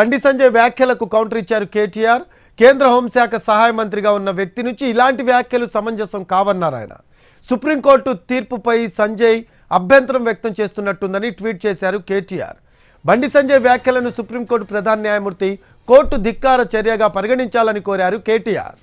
బండి సంజయ్ వ్యాఖ్యలకు కౌంటర్ ఇచ్చారు కేటీఆర్. కేంద్ర హోంశాఖ సహాయ మంత్రిగా ఉన్న వ్యక్తి నుంచి ఇలాంటి వ్యాఖ్యలు సమంజసం కావన్నారు ఆయన. సుప్రీంకోర్టు తీర్పుపై సంజయ్ అభ్యంతరం వ్యక్తం చేస్తున్నట్టుందని ట్వీట్ చేశారు కేటీఆర్. బండి సంజయ్ వ్యాఖ్యలను సుప్రీంకోర్టు ప్రధాన న్యాయమూర్తి కోర్టు ధిక్కార చర్యగా పరిగణించాలని కోరారు కేటీఆర్.